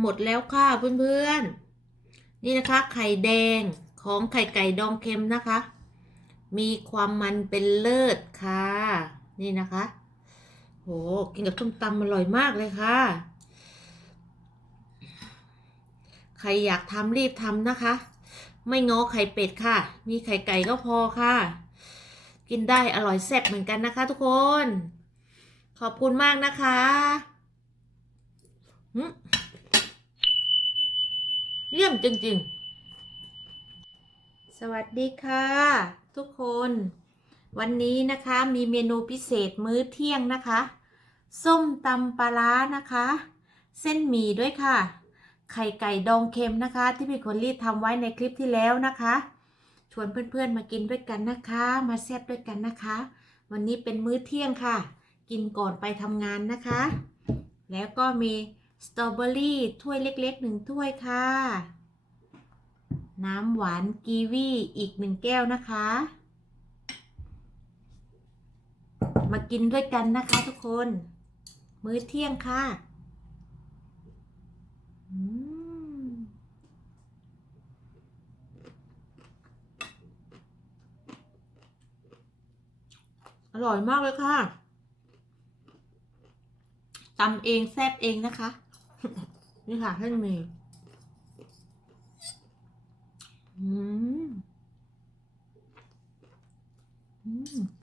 หมดแล้วค่ะเพื่อนๆ นี่นะคะ ไข่แดงของไข่ไก่ดองเค็มนะคะ มีความมันเป็นเลิศค่ะ นี่นะคะโหกินกับส้มตำอร่อยมากเลยค่ะ ใครอยากทำรีบทำนะคะ ไม่ง้อไข่เป็ดค่ะ มีไข่ไก่ก็พอค่ะ กินได้อร่อยแซ่บเหมือนกันนะคะทุกคน ขอบคุณมากนะคะ เยี่ยมจริงๆ สวัสดีค่ะ ทุกคน วันนี้นะคะมีเมนูพิเศษมื้อเที่ยงนะคะ ส้มตำปลาร้านะคะ เส้นหมี่ด้วยค่ะ ไข่ไก่ดองเค็มนะคะ ที่พี่คนรีดทำไว้ในคลิปที่แล้วนะคะ ชวนเพื่อนๆมากินด้วยกันนะคะ มาแซ่บด้วยกันนะคะ วันนี้เป็นมื้อเที่ยงค่ะ กินก่อนไปทำงานนะคะ แล้วก็มี สตรอเบอรี่ถ้วยเล็กๆหนึ่งถ้วยค่ะ น้ำหวานกีวีอีกหนึ่งแก้วนะคะ มากินด้วยกันนะคะทุกคน มื้อเที่ยงค่ะอร่อยมากเลยค่ะตำเองแซ่บเองนะคะ นี่ค่ะเส้นมีอืมอืม